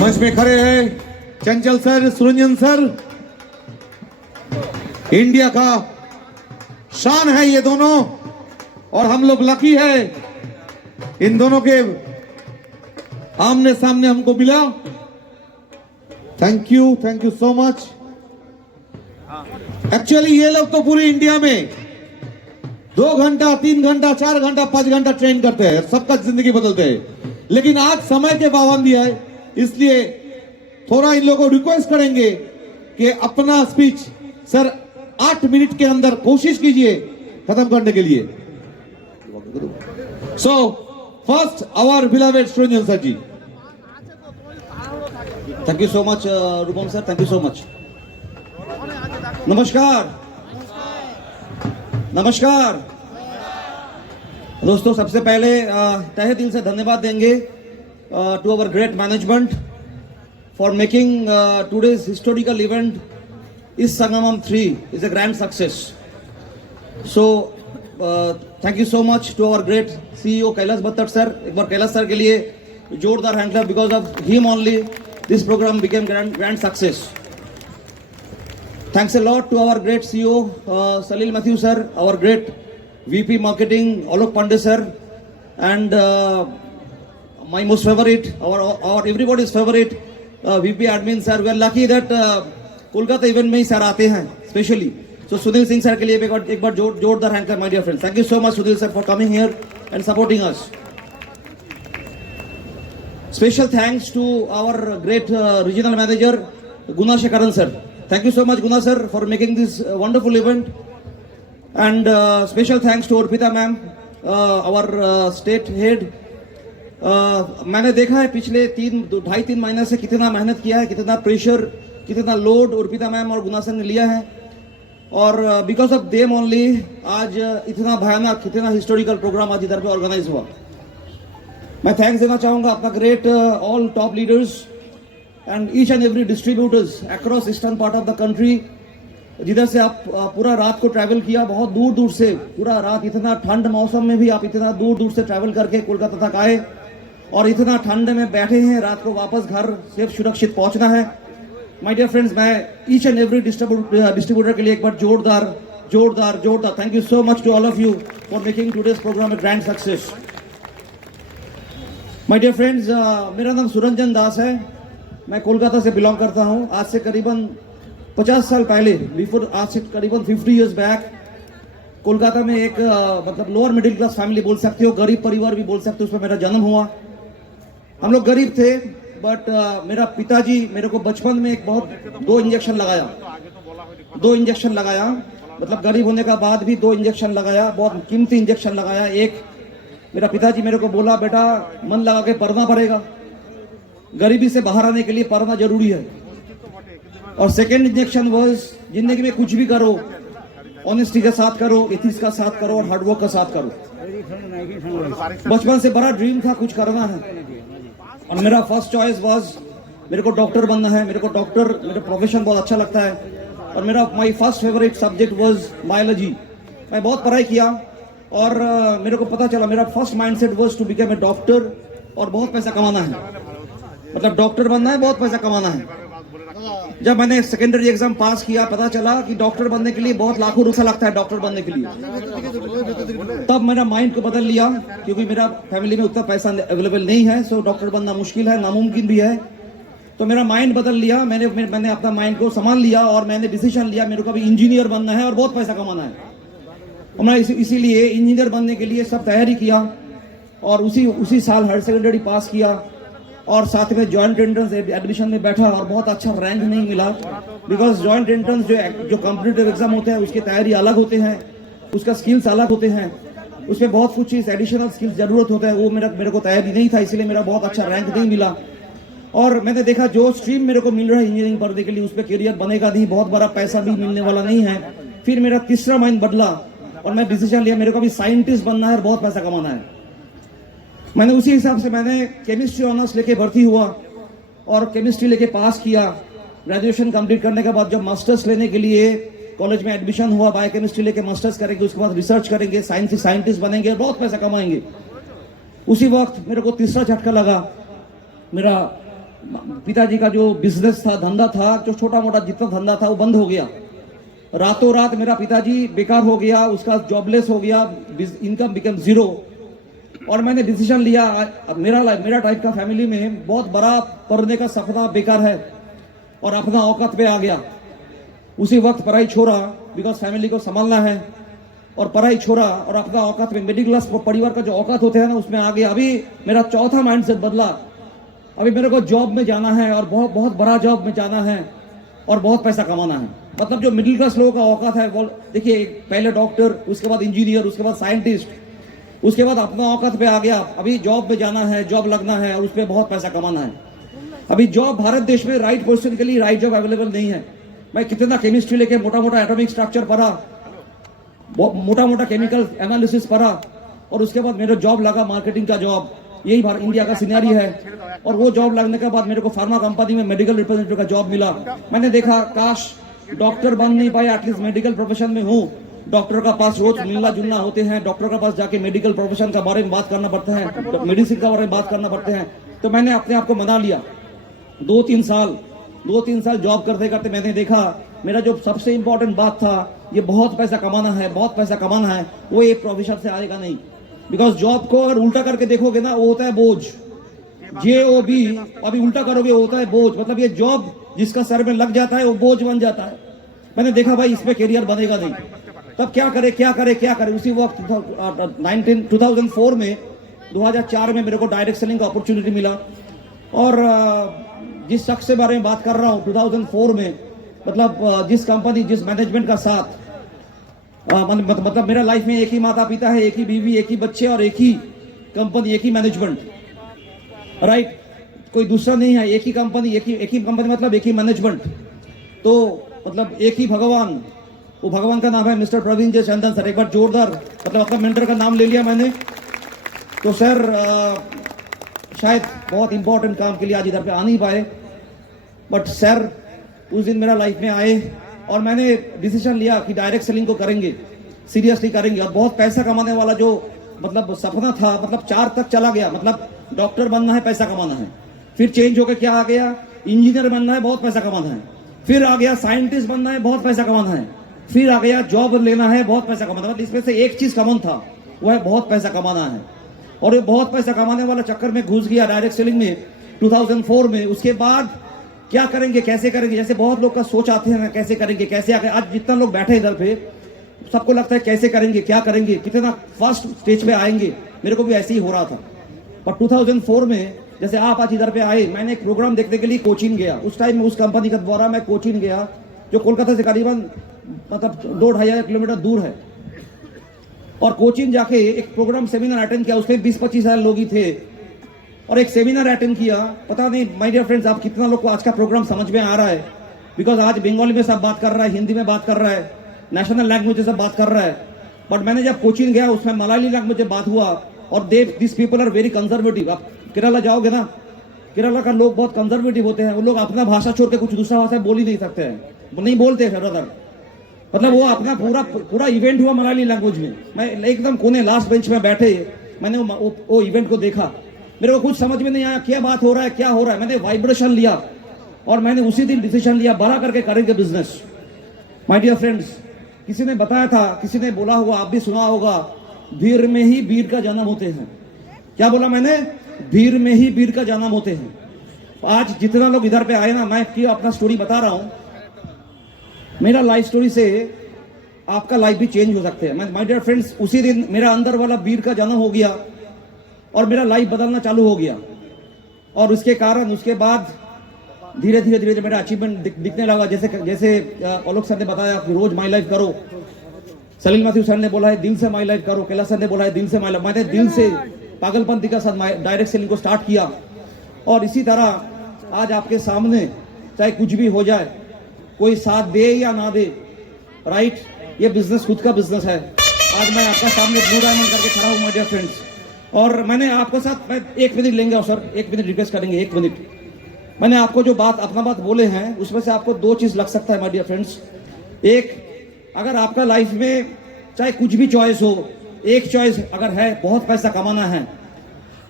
मंच में खड़े हैं चंचल सर, सुरंजन सर। इंडिया का शान है ये दोनों और हम लोग लकी है इन दोनों के आमने सामने हमको मिला। Thank you so much. Actually ये लोग तो पूरी इंडिया में 2 घंटा 3 घंटा 4 घंटा 5 घंटा ट्रेन करते हैं, सबका जिंदगी बदलते हैं, लेकिन आज समय के पाबंदी है, इसलिए थोड़ा इन लोगों को रिक्वेस्ट करेंगे कि अपना स्पीच सर 8 मिनट के अंदर कोशिश कीजिए खत्म करने के लिए। So first our beloved Suranjan sir ji. Thank you so much Rupam sir, thank you so much. नमस्कार नमस्कार दोस्तों, सबसे पहले तहे दिल से धन्यवाद देंगे to our great management for making today's historical event इस Sangamam 3 is a grand success. So thank you so much to our great CEO Kailash Battad sir. एक बार कैलाश सर के लिए जोरदार hand clap, because of him only this programme became grand success. Thanks a lot to our great CEO Salil Matthew sir, our great VP Marketing Alok Pandey sir, and my most favorite, our everybody's favorite VP Admin sir. We are lucky that Kolkata event में ही sir आते हैं specially. So Sunil Singh sir के लिए एक बार जोरदार hand clap my dear friends. Thank you so much Sunil sir for coming here and supporting us. Special thanks to our great regional manager Guna Shekaran sir. Thank you so much Guna sir for making this wonderful event, and special thanks to Arpita ma'am, our state head. मैंने देखा है पिछले 2.5-3 महीने से कितना मेहनत किया है, कितना प्रेशर, कितना लोड अर्पिता मैम और गुना सर ने लिया है, और बिकॉज ऑफ देम ओनली आज इतना भयानक, इतना हिस्टोरिकल प्रोग्राम आज इधर पे ऑर्गेनाइज हुआ। मैं थैंक्स देना चाहूँगा अपना great all top leaders and each and every distributors across eastern part of the country, जिधर से आप पूरा रात को ट्रैवल किया, बहुत दूर दूर से, पूरा रात, इतना ठंड मौसम में भी आप इतना दूर दूर से ट्रैवल करके कोलकाता तक आए और इतना ठंड में बैठे हैं, रात को वापस घर सेफ सुरक्षित पहुंचना है। माय डियर फ्रेंड्स, मैं ईच एंड एवरी डिस्ट्रीब्यूटर के लिए एक बार जोरदार thank you so much to all of you for making today's programme a grand success. My dear friends, मेरा नाम सुरंजन दास है, मैं कोलकाता से बिलोंग करता हूं। आज से करीबन 50 साल पहले, आज से करीबन 50 इयर्स बैक, कोलकाता में एक मतलब लोअर मिडिल क्लास फैमिली बोल सकते हो, गरीब परिवार भी बोल सकते हो, उसमें मेरा जन्म हुआ। हम लोग गरीब थे, बट मेरा पिताजी मेरे को बचपन में एक बहुत 2 इंजेक्शन लगाया, मतलब गरीब होने का बाद भी 2 इंजेक्शन लगाया, बहुत कीमती इंजेक्शन लगाया। एक मेरा पिताजी मेरे को बोला, बेटा मन लगा के पढ़ना पड़ेगा, गरीबी से बाहर आने के लिए पढ़ना जरूरी है। और सेकेंड इंजेक्शन वाज, जिंदगी में कुछ भी करो, ऑनेस्टी के साथ करो, एथिक्स का साथ करो और हार्डवर्क का साथ करो। बचपन से बड़ा ड्रीम था, कुछ करना है, और मेरा फर्स्ट चॉइस वाज, मेरे को डॉक्टर बनना है। मेरे प्रोफेशन बहुत अच्छा लगता है, और मेरा my first favourite subject was biology. मैं बहुत पढ़ाई किया और मेरे को पता चला, मेरा first mindset was to become a doctor, और बहुत पैसा कमाना है, मतलब डॉक्टर बनना है, बहुत पैसा कमाना है। जब मैंने सेकेंडरी एग्जाम पास किया, पता चला कि डॉक्टर बनने के लिए बहुत लाखों रुपया लगता है डॉक्टर बनने के लिए। तब मेरा माइंड को बदल लिया, क्योंकि मेरा फैमिली में उतना पैसा अवेलेबल नहीं है, सो डॉक्टर बनना मुश्किल है, नामुमकिन भी है। तो मेरा माइंड बदल लिया, मैंने अपना माइंड को संभाल लिया और मैंने डिसीजन लिया, मेरे को अभी इंजीनियर बनना है और बहुत पैसा कमाना है। और मैं इसीलिए इंजीनियर बनने के लिए सब तैयारी किया, और उसी साल हायर सेकेंडरी पास किया, और साथ में जॉइंट एंट्रेंस एडमिशन में बैठा और बहुत अच्छा रैंक नहीं मिला, बिकॉज जॉइंट एंट्रेंस जो कॉम्पिटिटिव एग्जाम होते हैं उसकी तैयारी अलग होते हैं, उसका स्किल्स अलग होते हैं, उसमें बहुत कुछ चीज एडिशनल स्किल्स जरूरत होता है, वो मेरे को तैयारी नहीं था, इसलिए मेरा बहुत अच्छा रैंक नहीं मिला। और मैंने देखा जो स्ट्रीम मेरे को मिल रहा है इंजीनियरिंग पढ़ने के लिए, उस पर करियर बनेगा नहीं, बहुत बड़ा पैसा भी मिलने वाला नहीं है। फिर मेरा तीसरा माइंड बदला और मैं डिसीजन लिया, मेरे को भी साइंटिस्ट बनना है और बहुत पैसा कमाना है। मैंने उसी हिसाब से मैंने केमिस्ट्री ऑनर्स लेके भर्ती हुआ और केमिस्ट्री लेके पास किया। ग्रेजुएशन कंप्लीट करने के बाद जब मास्टर्स लेने के लिए कॉलेज में एडमिशन हुआ, बायोकेमिस्ट्री लेके मास्टर्स करेंगे, उसके बाद रिसर्च करेंगे, साइंटिस्ट बनेंगे, बहुत पैसा कमाएंगे। उसी वक्त मेरे को तीसरा झटका लगा, मेरा पिताजी का जो बिजनेस था, धंधा था, जो छोटा मोटा जितना धंधा था वो बंद हो गया। रातों रात मेरा पिताजी बेकार हो गया, उसका जॉबलेस हो गया, इनकम बिकम जीरो। और मैंने डिसीजन लिया, मेरा टाइप का फैमिली में बहुत बड़ा पढ़ने का सपना बेकार है और अपना औकात पे आ गया। उसी वक्त पढ़ाई छोड़ा, बिकॉज फैमिली को संभालना है, और पढ़ाई छोड़ा और अपना औकात में मिडिल क्लास परिवार का जो औकात होते हैं ना उसमें आ गया। अभी मेरा चौथा माइंडसेट बदला। अभी मेरे को जॉब में जाना है और बहुत बहुत बड़ा जॉब में जाना है और बहुत पैसा कमाना है। मतलब जो मिडिल क्लास लोगों का औकात है वो देखिए, पहले डॉक्टर, उसके बाद इंजीनियर, उसके बाद साइंटिस्ट, उसके बाद अपना औकात पे आ गया। अभी जॉब में जाना है, जॉब लगना है और उस पर बहुत पैसा कमाना है। अभी जॉब भारत देश में राइट पोजीशन के लिए राइट जॉब अवेलेबल नहीं है। मैं कितना केमिस्ट्री लेके मोटा मोटा एटॉमिक स्ट्रक्चर पढ़ा, मोटा मोटा केमिकल एनालिसिस पढ़ा और उसके बाद मेरा जॉब लगा, मार्केटिंग का जॉब। यही इंडिया का सिनेरियो है। और वो जॉब लगने के बाद मेरे को फार्मा कंपनी में मेडिकल रिप्रेजेंटेटिव का जॉब मिला। मैंने देखा काश डॉक्टर बन नहीं पाया, एटलीस्ट मेडिकल प्रोफेशन में हूँ। डॉक्टर का पास रोज मिलना जुलना होते हैं, डॉक्टर के पास जाके मेडिकल प्रोफेशन का बारे में बात करना पड़ता है, मेडिसिन का बारे में बात करना पड़ते हैं। तो मैंने अपने आप को मना लिया। 2-3 साल जॉब करते करते मैंने देखा मेरा जो सबसे इंपॉर्टेंट बात था, ये बहुत पैसा कमाना है, बहुत पैसा कमाना है, वो एक प्रोफेशन से आएगा नहीं। बिकॉज जॉब को अगर उल्टा करके देखोगे ना, वो होता है बोझ। JOB अभी उल्टा करोगे वो होता है बोझ। मतलब ये जॉब जिसका सर में लग जाता है वो बोझ बन जाता है। मैंने देखा भाई इसमें करियर बनेगा नहीं। तब क्या करे। उसी वक्त 2004 में 2004 में मेरे को डायरेक्ट सेलिंग का अपॉर्चुनिटी मिला। और जिस शख्स से बारे में बात कर रहा हूँ 2004 में, मतलब जिस कंपनी, जिस मैनेजमेंट का साथ, मतलब मेरा लाइफ में एक ही माता पिता है, एक ही बीवी, एक ही बच्चे और एक ही कंपनी, एक ही मैनेजमेंट, राइट। कोई दूसरा नहीं है, एक ही कंपनी, एक ही कंपनी, मतलब एक ही मैनेजमेंट। तो मतलब एक ही भगवान, वो भगवान का नाम है मिस्टर प्रवीण जे चंदन सर। एक बार जोरदार, मतलब अपना मेंटर का नाम ले लिया मैंने। तो सर शायद बहुत इंपॉर्टेंट काम के लिए आज इधर पे आ नहीं पाए, बट सर उस दिन मेरा लाइफ में आए और मैंने डिसीजन लिया कि डायरेक्ट सेलिंग को करेंगे, सीरियसली करेंगे। और बहुत पैसा कमाने वाला जो मतलब सपना था, मतलब 4 तक चला गया। मतलब डॉक्टर बनना है, पैसा कमाना है। फिर चेंज होकर क्या आ गया, इंजीनियर बनना है, बहुत पैसा कमाना है। फिर आ गया साइंटिस्ट बनना है, बहुत पैसा कमाना है। फिर आ गया जॉब लेना है, बहुत पैसा कमाना है। मतलब इसमें से एक चीज कॉमन था, वो है बहुत पैसा कमाना है। और ये बहुत पैसा कमाने वाला चक्कर में घुस गया डायरेक्ट सेलिंग में 2004 में। उसके बाद क्या करेंगे, कैसे करेंगे, जैसे बहुत लोग का सोच आते हैं ना, कैसे करेंगे, कैसे आगे। आज जितना लोग बैठे इधर पे सबको लगता है कैसे करेंगे, क्या करेंगे, कितना फर्स्ट स्टेज पे आएंगे। मेरे को भी ऐसे ही हो रहा था। पर 2004 में जैसे आप आज इधर पे आए, मैंने एक प्रोग्राम देखने के लिए कोचीन गया। उस टाइम में उस कंपनी का द्वारा मैं कोचीन गया, जो कोलकाता से करीबन मतलब 2-2.5 किलोमीटर दूर है। और कोचीन जाके एक प्रोग्राम सेमिनार अटेंड किया। उसमें 20-25 हजार लोग ही थे और एक सेमिनार अटेंड किया। पता नहीं माय डियर फ्रेंड्स, आप कितना लोग को आज का प्रोग्राम समझ में आ रहा है। बिकॉज आज बंगाली में सब बात कर रहा है, हिंदी में बात कर रहा है, नेशनल लैंग्वेज से बात कर रहा है। बट मैंने जब कोचीन गया, उसमें मलायाली लैंग्वेज में बात हुआ। और this people are very conservative. आप केरला जाओगे ना, केरला का लोग बहुत कंजर्वेटिव होते हैं। वो लोग अपना भाषा छोड़ के कुछ दूसरा भाषा बोल ही नहीं सकते हैं, वो नहीं बोलते हैं ब्रदर। मतलब वो अपना पूरा इवेंट हुआ मलायाली लैंग्वेज में। मैं एकदम कोने लास्ट बेंच में बैठे, मैंने वो इवेंट को देखा। मेरे को कुछ समझ में नहीं आया क्या बात हो रहा है, क्या हो रहा है। मैंने वाइब्रेशन लिया और मैंने उसी दिन डिसीजन लिया, बड़ा करके करेंगे बिजनेस। माय डियर फ्रेंड्स, किसी ने बताया था, किसी ने बोला हुआ, आप भी सुना होगा, भीड़ में ही वीर का जन्म होते हैं। क्या बोला मैंने? भीड़ में ही वीर का जन्म होते हैं। आज जितना लोग इधर पे आए ना, मैं क्यों अपना स्टोरी बता रहा हूं। मेरा लाइफ स्टोरी से आपका लाइफ भी चेंज हो सकते हैं। माय डियर फ्रेंड्स, उसी दिन मेरा अंदर वाला वीर का जन्म हो गया और मेरा लाइफ बदलना चालू हो गया। और उसके कारण उसके बाद धीरे धीरे मेरा अचीवमेंट दिखने लगा। जैसे आलोक सर ने बताया कि रोज माई लाइफ करो, सलील मैथ्यू सर ने बोला है दिल से माई लाइफ करो, कैलाश सर ने बोला है दिल से माई लाइफ। मैंने दिल से पागलपंती का साथ डायरेक्ट सेलिंग को स्टार्ट किया। और इसी तरह आज आपके सामने चाहे कुछ भी हो जाए, कोई साथ दे या ना दे, राइट, ये बिजनेस खुद का बिजनेस है। आज मैं आपका सामने ब्लू डायमंड करके खड़ा हूं माय डियर फ्रेंड्स। और मैंने आपके साथ, मैं 1 मिनट लेंगे सर, 1 मिनट रिक्वेस्ट करेंगे, 1 मिनट। मैंने आपको जो अपना बात बोले हैं उसमें से आपको 2 चीज लग सकता है माय डियर फ्रेंड्स। एक, अगर आपका लाइफ में चाहे कुछ भी चॉइस हो, एक चॉइस अगर है बहुत पैसा कमाना है,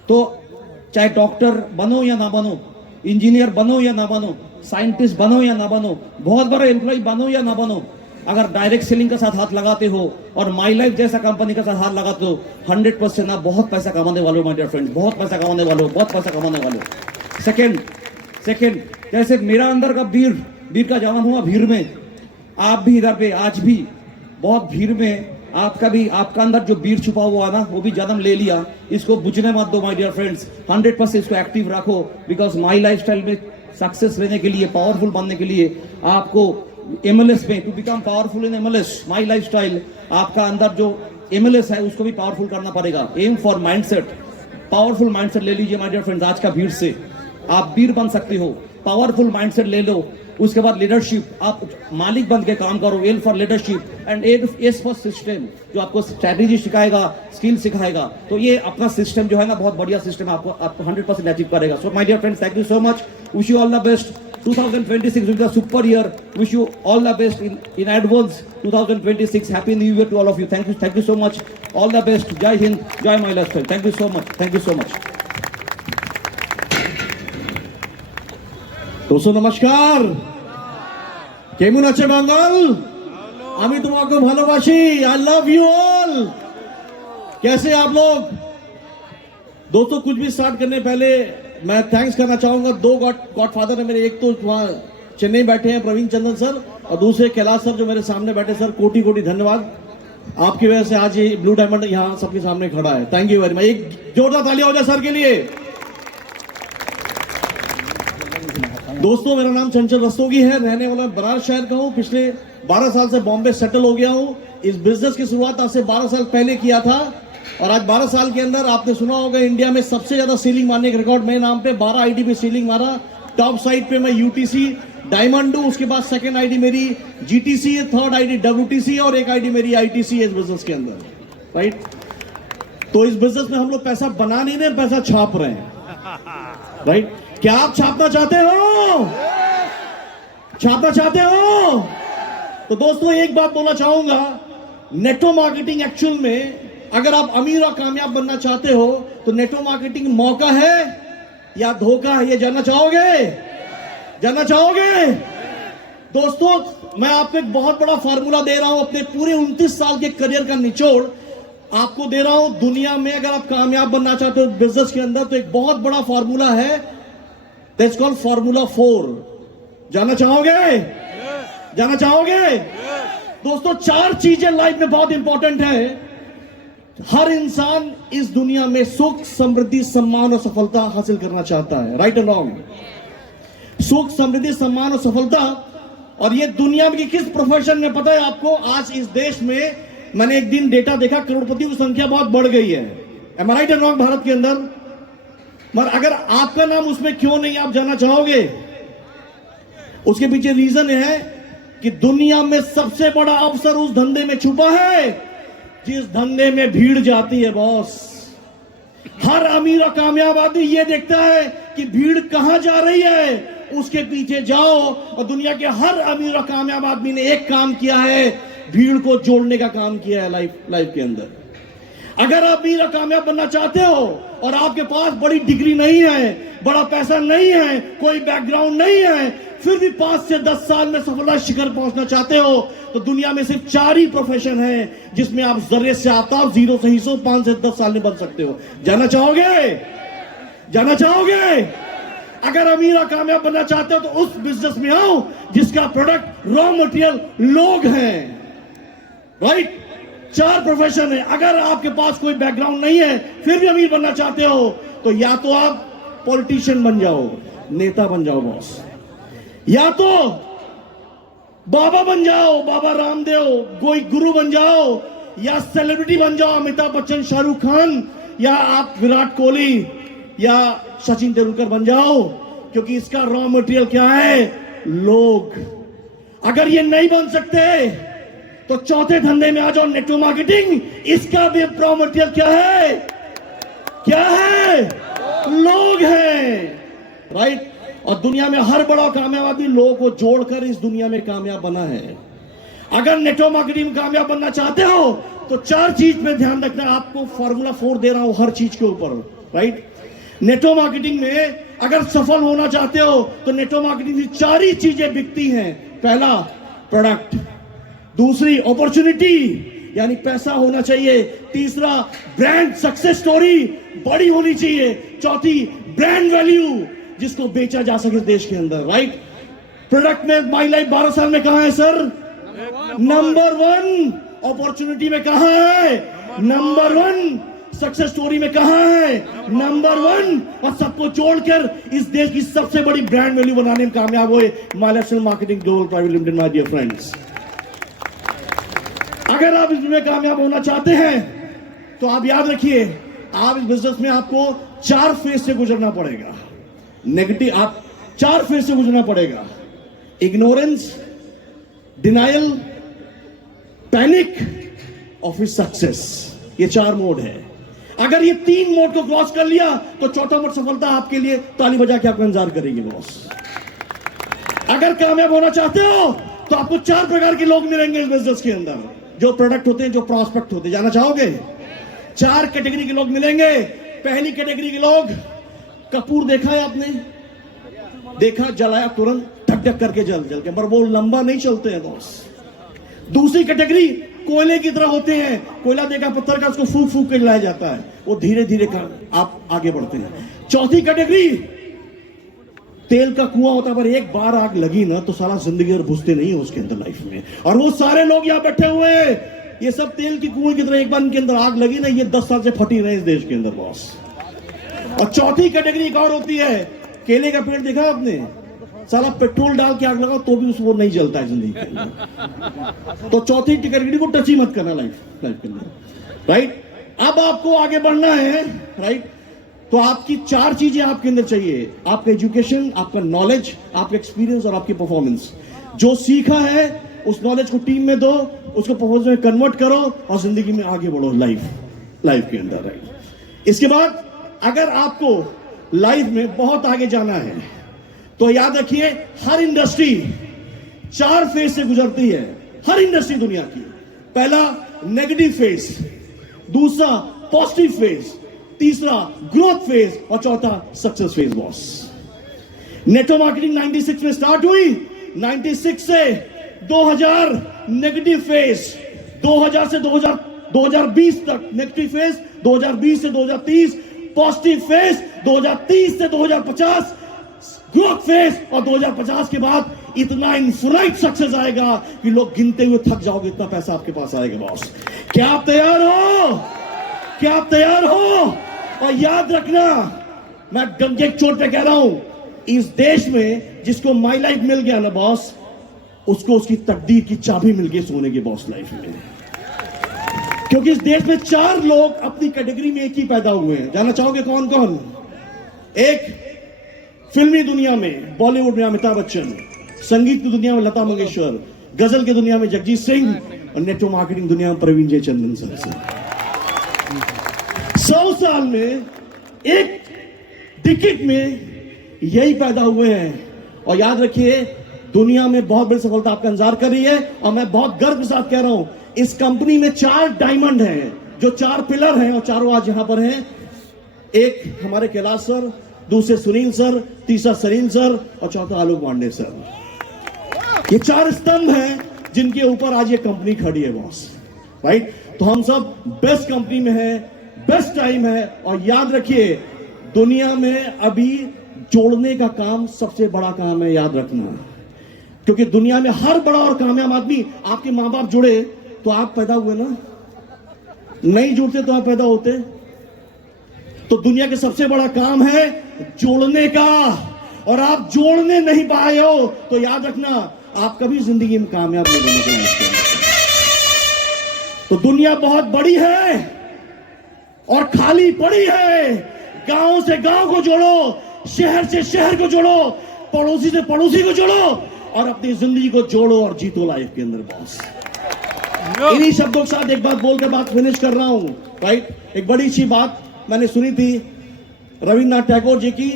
तो चाहे डॉक्टर बनो या ना बनो, इंजीनियर बनो या ना बनो, साइंटिस्ट बनो या ना बनो, बहुत बड़ा एम्प्लॉय बनो या ना बनो, अगर डायरेक्ट सेलिंग के साथ हाथ लगाते हो और माई लाइफ जैसा कंपनी के साथ हाथ लगाते हो, 100% आप बहुत पैसा कमाने वाले हो माय डियर फ्रेंड्स, बहुत पैसा कमाने वाले हो, बहुत पैसा कमाने वाले हो। सेकंड जैसे मेरा अंदर का वीर का जवान हुआ भीड़ में, आप भी इधर पे आज भी बहुत भीड़ में आपका अंदर जो वीर छुपा हुआ ना, वो भी जन्म ले लिया। इसको बुझने मत दो माय डियर फ्रेंड्स, 100% इसको एक्टिव रखो। बिकॉज माई लाइफस्टाइल में सक्सेस लेने के लिए, पावरफुल बनने के लिए आपको MLS में to become powerful in MLS my lifestyle, आपका अंदर जो MLS है उसको भी पावरफुल करना पड़ेगा। M for mindset, powerful mindset ले लीजिए माय डियर फ्रेंड्स। आज का भीड़ से आप वीर बन सकते हो, पावरफुल माइंडसेट ले लो। उसके बाद लीडरशिप, आप मालिक बन के काम करो। L for leadership and S for system, जो आपको स्ट्रैटेजी सिखाएगा, स्किल सिखाएगा। तो ये अपना सिस्टम जो है ना, बहुत बढ़िया सिस्टम, आपको 100% अचीव करेगा। So my dear friends, thank you so much, wish you all the best. 2026 will be a super year. Wish you all the best in advance. 2026, happy new year to all of you. Thank you so much. All the best. Jai Hind, Jai My Lifestyle. Thank you so much. Thank you so much. दोस्तों नमस्कार, केमन आछे बांगाल? आमी तुम्हाको भालोबाशी। I love you all. कैसे आप लोग? दोस्तों कुछ भी स्टार्ट करने पहले मैं थैंक्स करना चाहूंगा। दो गॉडफादर है मेरे, एक तो वहां चेन्नई बैठे हैं प्रवीण चंद्रन सर, और दूसरे कैलाश सर जो मेरे सामने बैठे। सर कोटि कोटि धन्यवाद, आपकी वजह से आज ये ब्लू डायमंड यहाँ सबके सामने खड़ा है। Thank you very much. एक जोरदार तालियां हो जाए सर के लिए। दोस्तों मेरा नाम चंचल रस्तोगी है, रहने वाला बरार शहर का हूँ। पिछले 12 साल से बॉम्बे सेटल हो गया हूँ। इस बिजनेस की शुरुआत आज से 12 साल पहले किया था, और आज 12 साल के अंदर आपने सुना होगा इंडिया में सबसे ज्यादा सीलिंग मारने का रिकॉर्ड मेरे नाम पे 12 आईडी पे सीलिंग मारा। टॉप साइड पे मैं UTC डायमंड हूं, उसके बाद सेकंड आईडी मेरी GTC है, थर्ड आईडी WTC और एक आईडी मेरी ITC है इस बिजनेस के अंदर, राइट। तो इस बिजनेस में हम लोग पैसा बना नहीं रहे, पैसा छाप रहे हैं, राइट। क्या आप छापना चाहते हो? छापना चाहते हो? तो दोस्तों एक बात बोलना चाहूंगा, नेटो मार्केटिंग एक्चुअल में अगर आप अमीर और कामयाब बनना चाहते हो तो नेटो मार्केटिंग मौका है या धोखा है, ये जानना चाहोगे? जानना चाहोगे? दोस्तों मैं आपको एक बहुत बड़ा फार्मूला दे रहा हूं, अपने पूरे 29 साल के करियर का निचोड़ आपको दे रहा हूं। दुनिया में अगर आप कामयाब बनना चाहते हो बिजनेस के अंदर, तो एक बहुत बड़ा फार्मूला है, दैट्स कॉल्ड फार्मूला 4। जानना चाहोगे? जानना चाहोगे? दोस्तों 4 चीजें लाइफ में बहुत इंपॉर्टेंट है। हर इंसान इस दुनिया में सुख, समृद्धि, सम्मान और सफलता हासिल करना चाहता है, राइट और रॉन्ग? सुख, समृद्धि, सम्मान और सफलता। और ये दुनिया में किस प्रोफेशन में पता है आपको? आज इस देश में मैंने एक दिन डेटा देखा, करोड़पतियों की संख्या बहुत बढ़ गई है, एम आई राइट और रॉन्ग, भारत के अंदर। मगर अगर आपका नाम उसमें क्यों नहीं, आप जानना चाहोगे? उसके पीछे रीजन है कि दुनिया में सबसे बड़ा अवसर उस धंधे में छुपा है जिस धंधे में भीड़ जाती है बॉस। हर अमीर और कामयाब आदमी ये देखता है कि भीड़ कहां जा रही है, उसके पीछे जाओ। और दुनिया के हर अमीर और कामयाब आदमी ने एक काम किया है, भीड़ को जोड़ने का काम किया है लाइफ के अंदर। अगर आप अमीर और कामयाब बनना चाहते हो और आपके पास बड़ी डिग्री नहीं है, बड़ा पैसा नहीं है, कोई बैकग्राउंड नहीं है, फिर भी 5 से 10 साल में सफलता शिखर पहुंचना चाहते हो, तो दुनिया में सिर्फ 4 ही प्रोफेशन है जिसमें आप जर्रे से आफ्ताब, जीरो से हीरो 5 से 10 साल में बन सकते हो। जानना चाहोगे? जानना चाहोगे? अगर अमीर और कामयाब बनना चाहते हो तो उस बिजनेस में आओ जिसका प्रोडक्ट, रॉ मटेरियल लोग हैं, राइट। 4 प्रोफेशन है। अगर आपके पास कोई बैकग्राउंड नहीं है फिर भी अमीर बनना चाहते हो, तो या तो आप पॉलिटिशियन बन जाओ, नेता बन जाओ बॉस, या तो बाबा बन जाओ, बाबा रामदेव, कोई गुरु बन जाओ, या सेलिब्रिटी बन जाओ, अमिताभ बच्चन, शाहरुख खान, या आप विराट कोहली या सचिन तेंदुलकर बन जाओ। क्योंकि इसका रॉ मटेरियल क्या है? लोग। अगर ये नहीं बन सकते तो चौथे धंधे में आ जाओ, नेटवर्क मार्केटिंग। इसका भी रॉ मटेरियल क्या है? क्या है? लोग हैं, राइट। और दुनिया में हर बड़ा कामयाब आदमी लोगों को जोड़कर इस दुनिया में कामयाब बना है। अगर नेटवर्क मार्केटिंग में कामयाब बनना चाहते हो तो 4 चीज पे ध्यान रखना। आपको फार्मूला 4 दे रहा हूं हर चीज के ऊपर, राइट। नेटवर्क मार्केटिंग में अगर सफल होना चाहते हो तो नेटवर्क मार्केटिंग की 4 ही चीजें बिकती हैं। पहला प्रोडक्ट, दूसरी अपॉर्चुनिटी यानी पैसा होना चाहिए, तीसरा ब्रांड सक्सेस स्टोरी बड़ी होनी चाहिए, चौथी ब्रांड वैल्यू जिसको बेचा जा सके देश के अंदर, राइट। प्रोडक्ट में माई लाइफ 12 साल में कहां है सर? नंबर 1। अपॉर्चुनिटी में कहां है? नंबर 1। सक्सेस स्टोरी में कहां है? नंबर 1। और सबको जोड़कर इस देश की सबसे बड़ी ब्रांड वैल्यू बनाने में कामयाब हुए milestone marketing global private limited. My dear friends, अगर आप इसमें कामयाब होना चाहते हैं तो आप याद रखिए, आप इस बिजनेस में आपको 4 फेज से गुजरना पड़ेगा। नेगेटिव, आप 4 फेज से गुजरना पड़ेगा। इग्नोरेंस, डिनायल, पैनिक और फिर सक्सेस। ये 4 मोड है। अगर ये 3 मोड को क्रॉस कर लिया तो चौथा मोड सफलता आपके लिए ताली बजा के आपका इंतजार करेगी बॉस। अगर कामयाब होना चाहते हो तो आपको 4 प्रकार के लोग मिलेंगे इस बिजनेस के अंदर, जो प्रोडक्ट होते हैं, जो प्रॉस्पेक्ट होते हैं। जाना चाहोगे? 4 कैटेगरी के लोग मिलेंगे। पहली कैटेगरी के लोग, कपूर देखा है आपने? देखा, जलाया, तुरंत ढक ढक करके जल के, पर वो लंबा नहीं चलते हैं बॉस। दूसरी कैटेगरी कोयले की तरह होते हैं। कोयला देखा पत्थर का, उसको फूक फूक के जलाया जाता है, वो धीरे धीरे आप आगे बढ़ते हैं। चौथी कैटेगरी तेल का कुआं होता है, पर एक बार आग लगी ना तो सारा जिंदगी और बुझते नहीं है उसके अंदर लाइफ में। और वो सारे लोग यहाँ बैठे हुए हैं, ये सब तेल की कुएं की तरह, एक बार इनके अंदर आग लगी ना, ये 10 साल से फटी रहे इस देश के अंदर बॉस। और चौथी कैटेगरी एक और होती है, केले का पेड़ देखा आपने? साला पेट्रोल डाल के आग लगाओ तो भी वो नहीं जलता है जिंदगी के अंदर। तो चौथी कैटेगरी को टच ही मत करना लाइफ के अंदर, राइट। अब आपको आगे बढ़ना है, राइट। तो आपकी 4 चीजें आपके अंदर चाहिए, आपका एजुकेशन, आपका नॉलेज, आपका एक्सपीरियंस और आपकी परफॉर्मेंस। जो सीखा है उस नॉलेज को टीम में दो, उसको परफॉर्मेंस में कन्वर्ट करो और जिंदगी में आगे बढ़ो लाइफ के अंदर, राइट। इसके बाद अगर आपको लाइफ में बहुत आगे जाना है तो याद रखिए, हर इंडस्ट्री 4 फेज से गुजरती है, हर इंडस्ट्री दुनिया की। पहला नेगेटिव फेज, दूसरा पॉजिटिव फेज, तीसरा ग्रोथ फेज और चौथा success phase boss. Network marketing 96 में स्टार्ट हुई, 96 से 2000 नेगेटिव फेज, 2000 से 2020 तक नेगेटिव फेज, 2020 से 2030 पॉजिटिव फेज, 2030 से 2050 ग्रोथ फेज और 2050 के बाद इतना इनफाइनाइट सक्सेस आएगा कि लोग गिनते हुए थक जाओगे, इतना पैसा आपके पास आएगा बॉस। क्या आप तैयार हो? क्या आप तैयार हो? और याद रखना, मैं डंके की चोट पे कह रहा हूं, इस देश में जिसको माई लाइफ मिल गया ना बॉस, उसको उसकी तकदीर की चाबी मिल गई सोने की बॉस लाइफ में। क्योंकि इस देश में 4 लोग अपनी कैटेगरी में एक ही पैदा हुए हैं। जानना चाहोगे कौन कौन? एक फिल्मी दुनिया में, बॉलीवुड में अमिताभ बच्चन, संगीत की दुनिया में लता मंगेशकर, गजल की दुनिया में जगजीत सिंह और नेटवर्क मार्केटिंग दुनिया में प्रवीण जयचंद्रन सर। 100 साल में, एक डिकेड में यही पैदा हुए हैं। और याद रखिए, दुनिया में बहुत बड़ी सफलता आपका इंतजार कर रही है। और मैं बहुत गर्व के साथ कह रहा हूं, इस कंपनी में 4 डायमंड हैं, जो 4 पिलर हैं और चारों आज यहां पर हैं। एक हमारे कैलाश सर, दूसरे सुनील सर, तीसरा सलील सर और चौथा आलोक पांडे सर। ये 4 स्तंभ हैं जिनके ऊपर आज ये कंपनी खड़ी है बॉस, राइट। तो हम सब बेस्ट कंपनी में है, बेस्ट टाइम है। और याद रखिए, दुनिया में अभी जोड़ने का काम सबसे बड़ा काम है, याद रखना। क्योंकि दुनिया में हर बड़ा और कामयाब आदमी, आपके मां बाप जुड़े तो आप पैदा हुए ना, नहीं जुड़ते तो आप पैदा होते। तो दुनिया के सबसे बड़ा काम है जोड़ने का, और आप जोड़ने नहीं पाए हो तो याद रखना, आप कभी जिंदगी में कामयाब नहीं बनेंगे। तो दुनिया बहुत बड़ी है और खाली पड़ी है। गांव से गांव को जोड़ो, शहर से शहर को जोड़ो, पड़ोसी से पड़ोसी को जोड़ो और अपनी जिंदगी को जोड़ो और जीतो लाइफ के अंदर बॉस। इन्हीं शब्दों के साथ एक बात बोलकर बात फिनिश कर रहा हूं, राइट। एक बड़ी अच्छी बात मैंने सुनी थी रविन्द्रनाथ टैगोर जी की,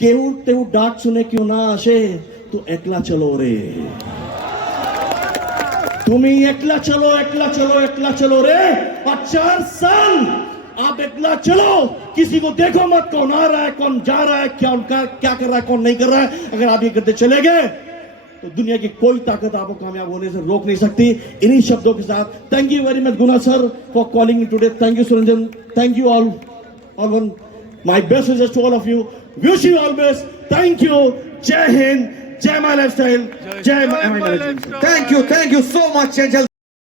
केहू तेहू डाक सुने क्यों ना आशे, तो एकला चलो रे, तुम ही एकला चलो, एकला चलो, एकला चलो रे। और 4 साल आप इतना चलो, किसी को देखो मत कौन आ रहा है, कौन जा रहा है, क्या उनका क्या कर रहा है, कौन नहीं कर रहा है। अगर आप ये करते चले गए तो दुनिया की कोई ताकत आपको कामयाब होने से रोक नहीं सकती। इन्हीं शब्दों के साथ thank you very much Guna sir for calling me today. Thank you Suranjan, thank you all one, my best wishes to all of you, wish you all best, thank you, जय हिंद, जय माय लाइफस्टाइल, जय my lifestyle. Thank you so much Chanchal.